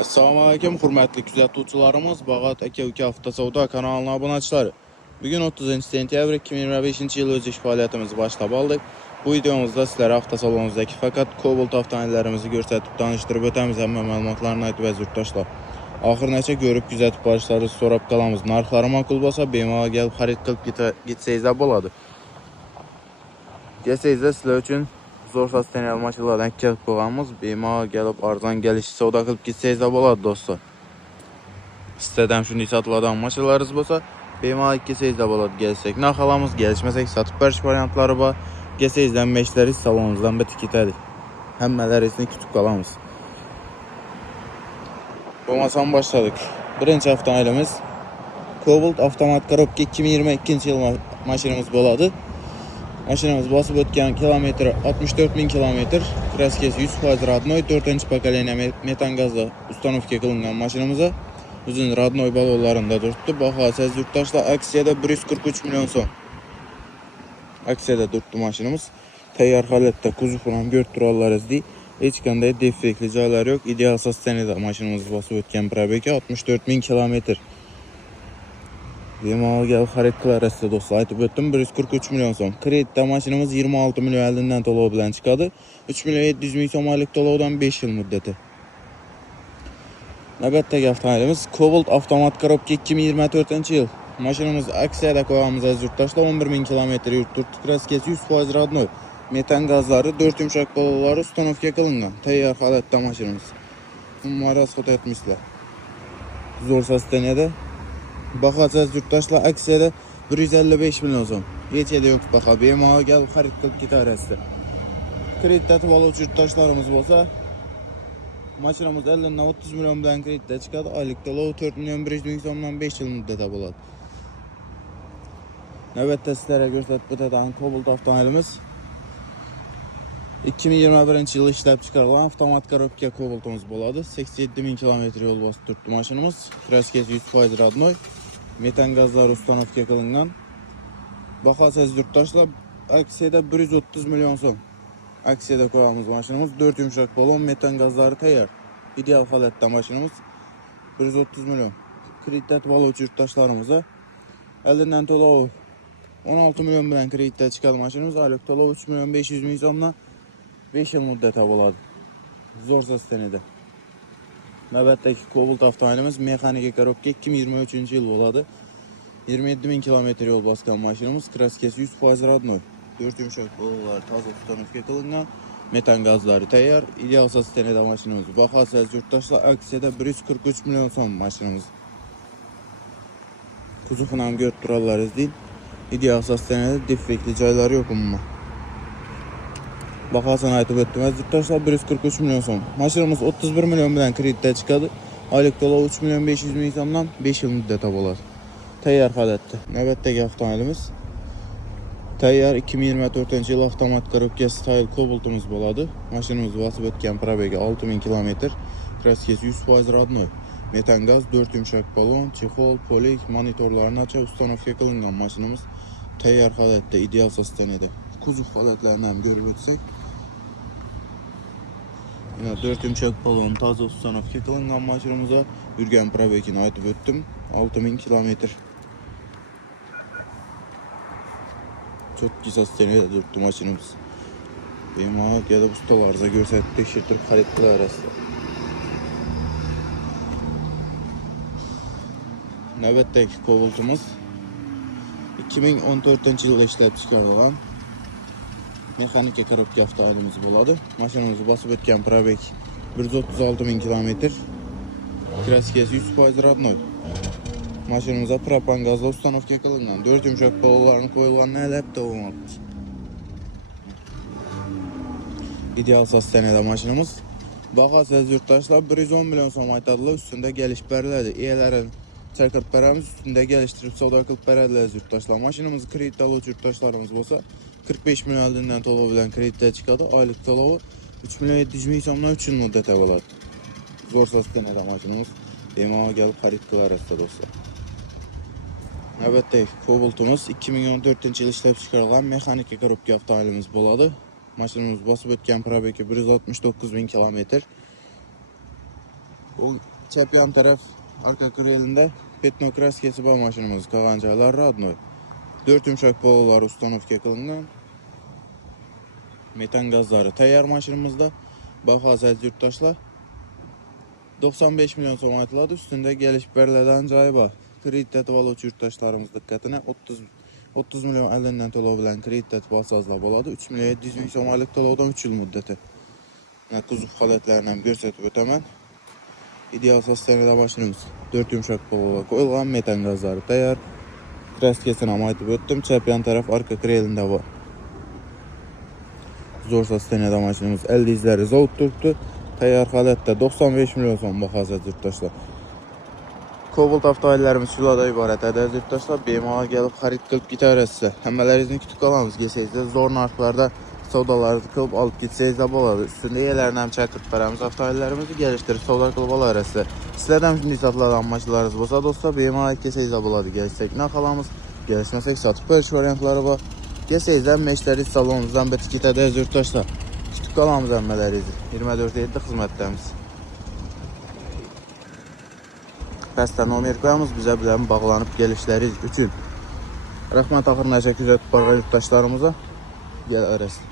Assalamu alaykum, hurmatli kuzatuvchilarimiz, Bag'at aka avtosavdo kanalining obunachilari. Bugun 30 sentyabr 2025 yil o'z ish faoliyatimizni boshlab oldik. Bu videomizda sizlarga avtosalonimizdagi faqat Cobalt avtomobillarimizni ko'rsatib tanishtirib o'tamiz, hamma ma'lumotlarni aytib yurtdoshlar. Oxirigacha ko'rib kuzatib borishlaringizni so'rab qolamiz. Narxlari ma'qul bo'lsa, bemalol kelib xarid qilib gitsangizlar bo'ladi. Kelsangizlar sizlar uchun zo'r sosteniyal mashinalardan kelib qo'yganmiz. Bemalol kelib arzon kelishi savdo qilib gitsangizlar bo'ladi do'stlar. Sizlardan shunday sotiladigan mashinalarimiz bo'lsa, bemalol kelsangizlar bo'ladi. Kelsak naqalamiz, kelishmasak sotib berish variantlari bor. Kelsangizdan meshlaringiz salonimizdan bitib ketadi. Hammalaringizni kutib qolamiz. Bo'lmasam boshladik. Birinchi avtomobilimiz Cobalt avtomat korobka 2022 yil mashinamiz bo'ladi. Mashinamiz bosib o'tgan kilometri 64.000 kilometr, kraskasi 100% radnoy, 4-pokoleniya metan gazda ustanovka qilingan mashinamiz. Uzun radnoy balonlarida turibdi. Bahosi yurtdoshlar aksiyada 143 million so'm. Aksiyada turibdi mashinamiz. Tayyor holatda kuzovini ham ko'rib turibsizlar. Hech qanday defektli joylari yo'q. Ideal sosteniyada mashinamiz bosib o'tgan probegi 64.000 kilometr. Bemalol kelib xarid qilarsiz do'stlar. Aytib o'tdim, 143 million so'm. Kreditda mashinamiz 26 million oldindan to'lov bilan chiqadi. 3 million 700 ming so'mlik to'lovdan 5 yil muddati. Navbatdagi avtomobilimiz Cobalt avtomat korobka 2024 yil. Mashinamiz aksiyada qo'yamiz aziz yurtdoshlar, 11.000 kilometr yurib turibdi. Kraskasi 100% radnoy. Metan gazlari, 4 yumshoq balonlari ustanovka qilingan. Tayyor holatda mashinamiz. Umuman rasxod etmişlar. Zo'r sosteniyada. Bahosi yurtdoshlar aksiyada 155 million so'm. Yechada yo'q baho, bemalol kelib xarid qilib ketarasiz. Kreditda oluvchi yurtdoshlarimiz bo'lsa, mashinamiz 50-30 million bilan kreditda chiqadi. Oylik to'lov 4 million 100 ming so'mdan 5 yil muddatda bo'ladi. Navbatda sizlarga ko'rsatib o'tadigan Cobalt avtomobilimiz 2021 yil ishlab chiqarilgan avtomat korobka Cobaltimiz bo'ladi. 87.000 kilometr yo'l bosib turibdi mashinamiz. Kraskasi 100% radnoy. Metan gazlari ustanovka qilingan. Bahosi yurtdoshlar aksiyada 130 million so'm. Aksiyada qo'yamiz mashinamiz, 4 yumshoq balon, metan gazlari tayyor. Ideal holatda mashinamiz 130 million. Kreditda oluvchi yurtdoshlarimiz oldindan to'lov 16 million bilan kreditda chiqadi mashinamiz. Oylik to'lov 3 million 500 ming so'mdan 5 yil muddatda bo'ladi. Zo'r sosteniyada. Navbatdagi Cobalt avtomobilimiz mexanika korobka 2023 yil bo'ladi. 27.000 kilometr yo'l bosgan mashinamiz, kraskasi 100% radnoy. 4 yumshoq balonlar toza ustanovka qilingan. Metan gazlari tayyor. Ideal sosteniyada mashinamiz. Bahosi yurtdoshlar aksiyada 143 million so'm mashinamiz. Kuzovini ham ko'rib turibsizlar. Ideal sosteniyada, defektli joylari yo'q umuman. Bahosini aytib o'tdim. Yurtdoshlar 143 million so'm. Mashinamiz 31 million bilan kreditda chiqadi. Oylik to'lov 3 million 500 ming so'mdan 5 yil muddatda bo'ladi. Tayyor holatda. Navbatdagi avtomobilimiz tayyor 2024 yil avtomat korobka style Cobaltimiz bo'ladi. Mashinamiz bosib o'tgan probegi 6000 kilometr, kraskasi 100% radnoy. Metan gaz, 4 yumshoq balon, chexol, polik, monitorlarni ochib ustanovka qilingan mashinamiz. Tayyor holatda, ideal sosteniyada. Kuzov holatlarini ham ko'rib o'tsak, yana 4 yumshoq balon, toza ustanovka qilingan mashinamiz. Yurgan probegini aytib o'tdim, 6000 kilometr. Çok güzel sosteniyada turibdi mashinamiz. Bemalol kelib ustalarga ko'rsatib tekshirtirib xarid qilarasiz. Navbatdagi Cobaltimiz 2014 yilda ishlab chiqarilgan mexanika korobka avtomobilimiz bo'ladi. Mashinamiz bosib o'tgan probeg 136.000 kilometr. Kraskasi 100% radnoy. Mashinamizda propan gazla ustanovka qilingan. 4 yumshoq balonlarni qo'yilganini albatta bo'lmoqda. Ideal sosteniyada mashinamiz. Bahosi yurtdoshlar 110 million so'm aytadilar, ustunda kelish beriladi. Egalarini chaqirib beramiz, ustunda kelishtirib savdo qilib beradilar yurtdoshlar. Mashinamiz kredit oluvchi yurtdoshlarimiz bo'lsa 45 million oldindan to'lov bilan kreditda chiqadi. Oylik to'lovi 3 million 700 ming so'mdan 3 yil muddatda bo'ladi. Zo'r sosteniyada mashinamiz. Bemalol kelib xarid qilarasiz do'stlar. Navbatdagi Cobaltimiz 2014 yil ishlab chiqarilgan mexanika korobka avtomobilimiz bo'ladi. Mashinamiz bosib o'tgan probegi 169.000 kilometr. Bu çap yan taraf arka krelinde Petno kraskesi bağ maşınımız Kağancalar Radnoy. 4 yumuşak bolalar ustanovka kılıngan. Metan gazları tayar maşınımızda. Baha yurttaşlar 95 milyon so'm aytiladi. Üstünde gelişip beriladigan joyi bor. Kredit etib oluvchi yurtdoshlarimiz diqqatini 30 milyon elinden to'lov bilan kredit etib olsangizlar bo'ladi. 3 milyon 700 ming so'm oylik to'lovdan 3 yil muddati. Kuzov holatlarini ham ko'rsatib o'taman. Ideal sostenida mashinamiz 4 yumshoq polga qo'yilgan, metan gazlari tayyor. Kraskasini ham aytib o'tdim. Chap yan taraf arka krelida bor. Zo'r sostenida mashinamiz 50 izlari zavod turibdi. Tayyor holatda 95 milyon so'm bahosida yurtdoshlar. Cobalt avtomobillarimiz shulardan iborat edi yurtdoshlar. Bemalol kelib xarid qilib ketaverasizlar. Hammalaringizni kutib qolamiz. Kelsangizlar zo'r narxlarda savdolarni qilib olib ketsangizlar bo'ladi. Ustida egalarni ham chaqirib beramiz. Avtomobillarimizni kelishtirib savdo qilib olaverasizlar. Sizlarda ham shunday sotiladigan mashinalarimiz bo'lsa, do'stlar, bemalol kelsangizlar bo'ladi. Kelsak qilamiz, kelishmasak sotib qo'yish variantlari bor. Kelsangizlar meshtari salonimizdan bitib ketadi yurtdoshlar. Kutib qolamiz hammalaringizni. 24/7 xizmatdamiz. Pastda nomer qo'yamiz, biza bilan bog'lanib kelishlaringiz uchun. Rahmat, oxirgacha kuzatib borgan yurtdoshlarimizni. Gel arasın.